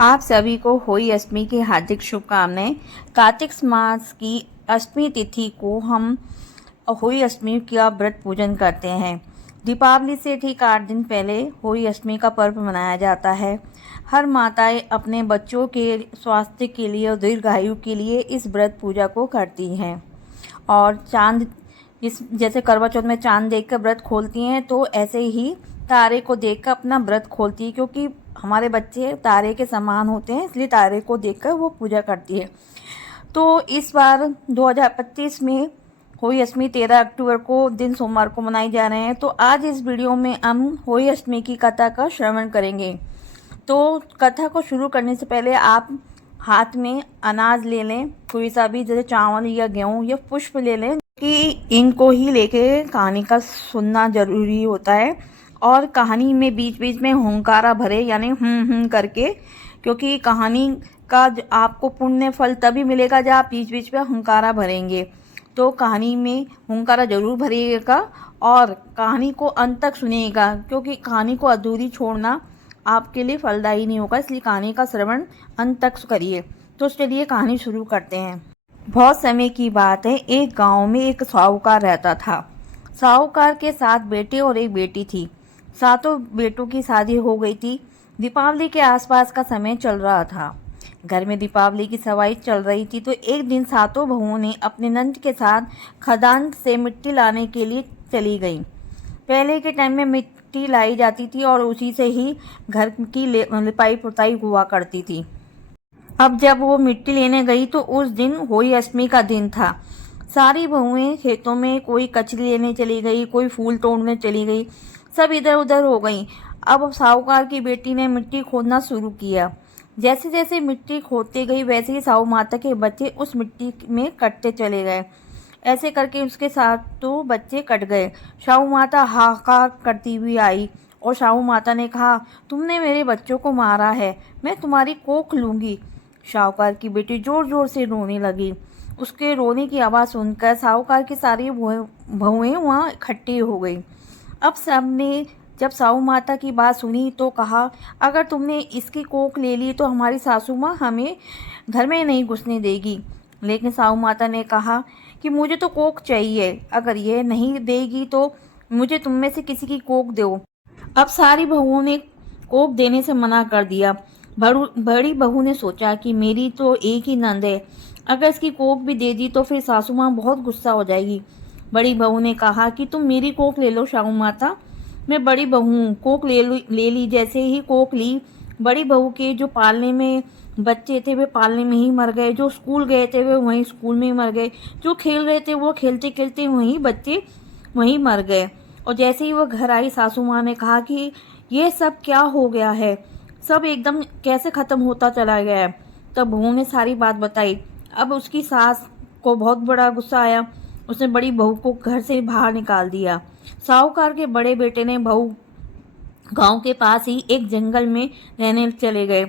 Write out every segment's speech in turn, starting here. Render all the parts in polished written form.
आप सभी को होली अष्टमी की हार्दिक शुभकामनाएं। कार्तिक मास की अष्टमी तिथि को हम होली अष्टमी का व्रत पूजन करते हैं। दीपावली से ठीक 8 दिन पहले होली अष्टमी का पर्व मनाया जाता है। हर माताएं अपने बच्चों के स्वास्थ्य के लिए और दीर्घायु के लिए इस व्रत पूजा को करती हैं। और चांद जैसे करवा चौथ में चांद देखकर व्रत खोलती हैं, तो ऐसे ही तारे को देखकर अपना व्रत खोलती है, क्योंकि हमारे बच्चे तारे के समान होते हैं, इसलिए तारे को देखकर वो पूजा करती है। तो इस बार 2025 में होली अष्टमी 13 अक्टूबर को दिन सोमवार को मनाई जा रहे हैं। तो आज इस वीडियो में हम होली अष्टमी की कथा का श्रवण करेंगे। तो कथा को शुरू करने से पहले आप हाथ में अनाज ले लें, कोई सा भी, जैसे चावल या गेहूँ या पुष्प ले लें, कि इनको ही लेके कहानी का सुनना जरूरी होता है। और कहानी में बीच बीच में हुंकारा भरे, यानी करके, क्योंकि कहानी का आपको पुण्य फल तभी मिलेगा जब आप बीच बीच में हुंकारा भरेंगे। तो कहानी में हुंकारा जरूर भरिएगा और कहानी को अंत तक सुनिएगा, क्योंकि कहानी को अधूरी छोड़ना आपके लिए फलदायी नहीं होगा, इसलिए कहानी का श्रवण अंत तक करिए। तो चलिए कहानी शुरू करते हैं। बहुत समय की बात है, एक गांव में एक साहूकार रहता था। साहूकार के 7 बेटे और एक बेटी थी। सातों बेटों की शादी हो गई थी। दीपावली के आसपास का समय चल रहा था। घर में दीपावली की सवाई चल रही थी। तो एक दिन सातों बहुओं ने अपने नंद के साथ खदान से मिट्टी लाने के लिए चली गईं। पहले के टाइम में मिट्टी लाई जाती थी और उसी से ही घर की लिपाई पुताई हुआ करती थी। अब जब वो मिट्टी लेने गई तो उस दिन होली अष्टमी का दिन था। सारी बहुएं खेतों में, कोई कचरी लेने चली गई, कोई फूल तोड़ने चली गई, सब इधर उधर हो गई। अब साहूकार की बेटी ने मिट्टी खोदना शुरू किया। जैसे जैसे मिट्टी खोदती गई, वैसे ही साहू माता के बच्चे उस मिट्टी में कटते चले गए। ऐसे करके उसके साथ तो बच्चे कट गए। साहू माता हाहाकार करती हुई आई और साहू माता ने कहा, तुमने मेरे बच्चों को मारा है, मैं तुम्हारी कोख लूंगी। साहूकार की बेटी जोर जोर से रोने लगी। उसके रोने की आवाज़ सुनकर साहूकार की सारी बहुएं वहाँ इकट्ठी हो गई। अब सबने जब साहू माता की बात सुनी तो कहा, अगर तुमने इसकी कोख ले ली तो हमारी सासू माँ हमें घर में नहीं घुसने देगी। लेकिन साहू माता ने कहा कि मुझे तो कोख चाहिए, अगर ये नहीं देगी तो मुझे तुम में से किसी की कोख दो। अब सारी बहुओं ने कोख देने से मना कर दिया। बड़ी बहू ने सोचा कि मेरी तो एक ही नंद है, अगर इसकी कोख भी दे दी तो फिर सासू माँ बहुत गुस्सा हो जाएगी। बड़ी बहू ने कहा कि तुम मेरी कोख ले लो साहू माता, मैं बड़ी बहू हूँ, कोख ले ली। जैसे ही कोख ली, बड़ी बहू के जो पालने में बच्चे थे वे पालने में ही मर गए, जो स्कूल गए थे वे वहीं स्कूल में ही मर गए, जो खेल रहे थे वो खेलते खेलते वहीं बच्चे वहीं मर गए। और जैसे ही वो घर आई, सासू माँ ने कहा कि ये सब क्या हो गया है, सब एकदम कैसे खत्म होता चला गया है। तब बहू ने सारी बात बताई। अब उसकी सास को बहुत बड़ा गुस्सा आया। उसने बड़ी बहू को घर से बाहर निकाल दिया। साहूकार के बड़े बेटे ने बहू गांव के पास ही एक जंगल में रहने चले गए।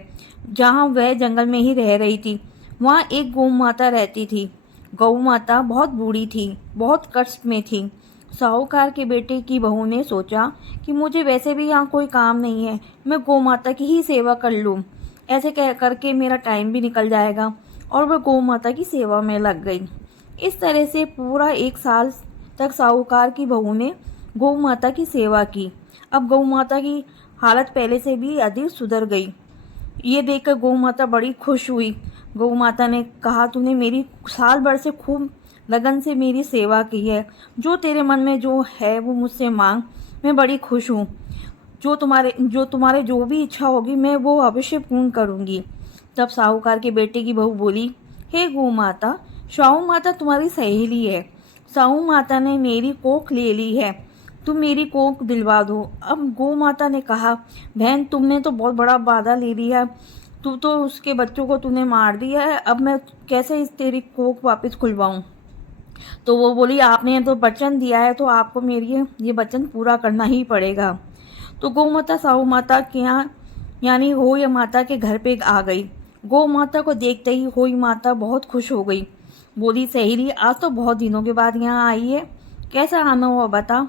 जहां वह जंगल में ही रह रही थी, वहां एक गौ माता रहती थी। गौ माता बहुत बूढ़ी थी, बहुत कष्ट में थी। साहूकार के बेटे की बहू ने सोचा कि मुझे वैसे भी यहाँ कोई काम नहीं है, मैं गौ माता की ही सेवा कर लूँ। ऐसे कह करके मेरा टाइम भी निकल जाएगा। और वह गौ माता की सेवा में लग गई। इस तरह से पूरा 1 साल तक साहूकार की बहू ने गौ माता की सेवा की। अब गौ माता की हालत पहले से भी अधिक सुधर गई। ये देखकर गौ माता बड़ी खुश हुई। गौ माता ने कहा, तूने मेरी साल भर से खूब लगन से मेरी सेवा की है, जो तेरे मन में जो है वो मुझसे मांग, मैं बड़ी खुश हूँ। जो तुम्हारे जो भी इच्छा होगी मैं वो अवश्य पूर्ण करूँगी। तब साहूकार के बेटे की बहू बोली, हे गौ माता, साहू माता तुम्हारी सहेली है, साहू माता ने मेरी कोख ले ली है, तुम मेरी कोख दिलवा दो। अब गौ माता ने कहा, बहन तुमने तो बहुत बड़ा वादा ले लिया, तू तो उसके बच्चों को तूने मार दिया है, अब मैं कैसे इस तेरी कोख वापस खुलवाऊं। तो वो बोली, आपने तो वचन दिया है तो आपको मेरी ये वचन पूरा करना ही पड़ेगा। तो गौ माता साहू माता के यहाँ यानी होई माता के घर पे आ गई। गौ माता को देखते ही होई माता बहुत खुश हो गई। बोली, सहेली आज तो बहुत दिनों के बाद यहाँ आई है, कैसा आना हुआ बता।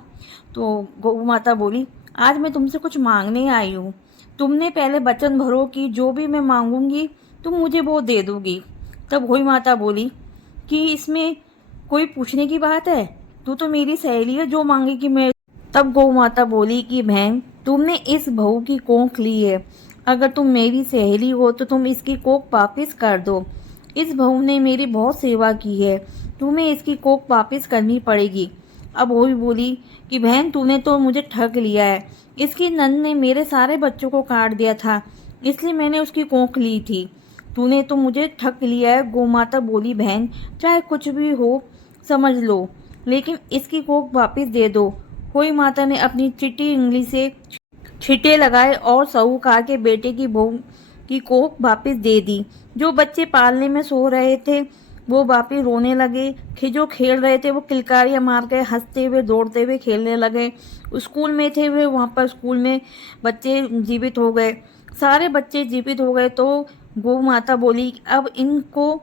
तो गौ माता बोली, आज मैं तुमसे कुछ मांगने आई हूँ, तुमने पहले वचन भरो कि जो भी मैं मांगूंगी तुम मुझे वो दे दोगी। तब हुई माता बोली कि इसमें कोई पूछने की बात है, तू तो मेरी सहेली है, जो मांगेगी मैं। तब गौ माता बोली कि बहन, तुमने इस बहू की कोख ली है, अगर तुम मेरी सहेली हो तो तुम इसकी कोख वापिस कर दो। इस बहू ने मेरी बहुत सेवा की है, तुम्हें इसकी कोख वापिस करनी पड़ेगी। अब वही बोली कि बहन, तूने तो मुझे ठग लिया है, इसकी नंद ने मेरे सारे बच्चों को काट दिया था, इसलिए मैंने उसकी कोख ली थी, तूने तो मुझे ठग लिया है। गौ माता बोली बहन, चाहे कुछ भी हो समझ लो, लेकिन इसकी कोख वापिस दे दो। हुई माता ने अपनी चिट्टी उंगली से छींटे लगाए और साहूकार के बेटे की बहू की कोख वापिस दे दी। जो बच्चे पालने में सो रहे थे वो वापिस रोने लगे, जो खेल रहे थे वो किलकारियां मार के हंसते हुए दौड़ते हुए खेलने लगे। स्कूल में थे वे, वहाँ पर स्कूल में बच्चे जीवित हो गए, सारे बच्चे जीवित हो गए। तो गौ माता बोली अब इनको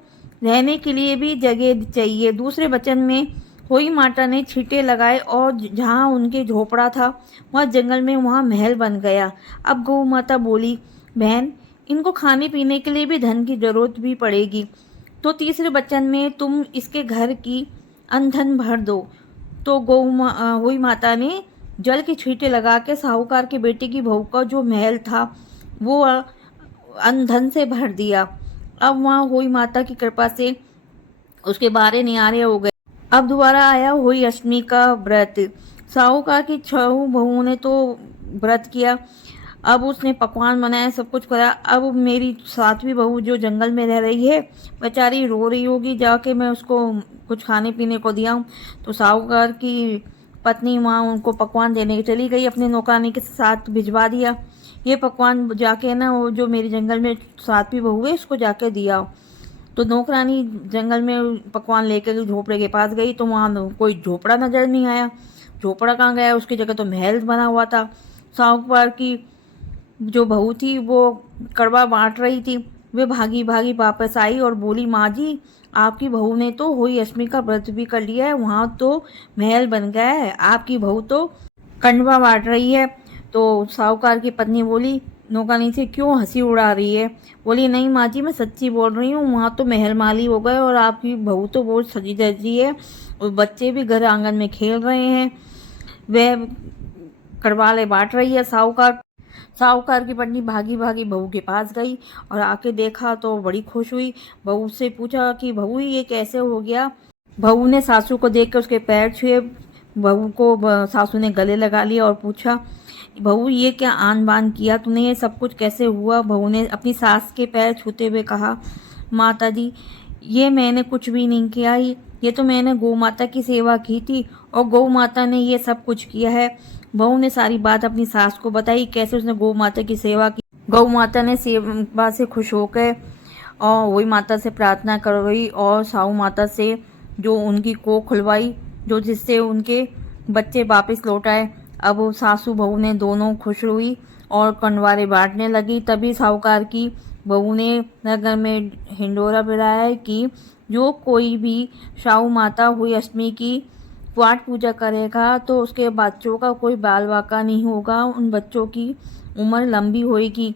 रहने के लिए भी जगह चाहिए। दूसरे वचन में हुई माता ने छींटे लगाए और जहाँ उनके झोपड़ा था वहाँ जंगल में वहाँ महल बन गया। अब गौ माता बोली बहन, इनको खाने पीने के लिए भी धन की जरूरत भी पड़ेगी, तो तीसरे वचन में तुम इसके घर की अनधन भर दो। तो हुई माता ने जल के छींटे लगा के साहूकार के बेटे की बहू का जो महल था वो अनधन से भर दिया। अब वहाँ हुई माता की कृपा से उसके बारे नियारे हो गए। अब दोबारा आया हुई अष्टमी का व्रत। साहूकार की 6 बहुओं ने तो व्रत किया, अब उसने पकवान बनाया, सब कुछ करा। अब मेरी 7वीं बहू जो जंगल में रह रही है बेचारी रो रही होगी, जाके मैं उसको कुछ खाने पीने को दिया हूँ। तो साहूकार की पत्नी वहाँ उनको पकवान देने चली गई, अपने नौकरानी के साथ भिजवा दिया, ये पकवान जाके ना वो जो मेरी जंगल में 7वीं बहू है उसको जाके दिया। तो नौकरानी जंगल में पकवान लेकर झोपड़े के पास गई तो वहाँ कोई झोपड़ा नजर नहीं आया। झोपड़ा कहाँ गया, उसकी जगह तो महल बना हुआ था। साहूकार की जो बहू थी वो कड़वा बांट रही थी, वे भागी भागी वापस आई और बोली माँ जी, आपकी बहू ने तो हुई अष्टमी का व्रत भी कर लिया है, वहाँ तो महल बन गया है, आपकी बहू तो कंडवा बांट रही है। तो साहूकार की पत्नी बोली नौकरानी से, क्यों हंसी उड़ा रही है? बोली नहीं माँ जी, मैं सच्ची बोल रही हूँ, वहाँ तो महल माली हो गए और आपकी बहू तो बहुत सजी धजी है और बच्चे भी घर आंगन में खेल रहे हैं, वह कड़वाले बांट रही है। साहूकार की पत्नी भागी भागी बहू के पास गई और आके देखा तो बड़ी खुश हुई। बहू से पूछा कि बहू ये कैसे हो गया? बहू ने सासू को देख कर उसके पैर छुए, बहू को सासू ने गले लगा लिया और पूछा बहू ये क्या आन बान किया तूने, ये सब कुछ कैसे हुआ? बहू ने अपनी सास के पैर छूते हुए कहा माता जी, ये मैंने कुछ भी नहीं किया, ये तो मैंने गौ माता की सेवा की थी और गौ माता ने ये सब कुछ किया है। बहू ने सारी बात अपनी सास को बताई, कैसे उसने गौ माता की सेवा की। गौ माता ने सेवा से खुश होकर और वही माता से प्रार्थना करवाई और साहू माता से जो उनकी कोख खुलवाई, जो जिससे उनके बच्चे वापस लौट आए। अब वो सासू बहू ने दोनों खुश हुई और कंडवारे बांटने लगी। तभी साहूकार की बहू ने नगर में हिंडोरा बिराया कि जो कोई भी साहू माता हुई अष्टमी की पाठ पूजा करेगा तो उसके बच्चों का कोई बाल बाका नहीं होगा, उन बच्चों की उम्र लंबी होएगी।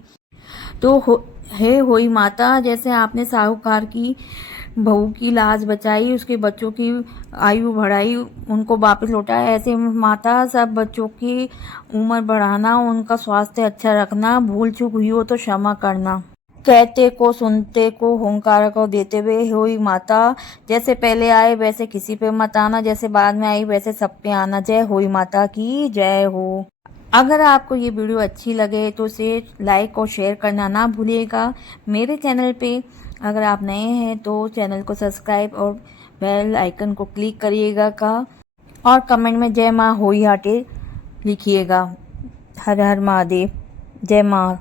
तो हे होई माता, जैसे आपने साहूकार की बहू की लाज बचाई, उसके बच्चों की आयु बढ़ाई, उनको वापस लौटाया, ऐसे माता सब बच्चों की उम्र बढ़ाना, उनका स्वास्थ्य अच्छा रखना, भूल चूक हुई हो तो क्षमा करना। कहते को सुनते को हुंकार को देते हुए हुई माता, जैसे पहले आए वैसे किसी पे मत आना, जैसे बाद में आई वैसे सब पे आना। जय हुई माता की जय हो। अगर आपको ये वीडियो अच्छी लगे तो इसे लाइक और शेयर करना ना भूलिएगा। मेरे चैनल पे अगर आप नए हैं तो चैनल को सब्सक्राइब और बेल आइकन को क्लिक करिएगा और कमेंट में जय माँ होई हाटे लिखिएगा। हर हर महादेव, जय माँ।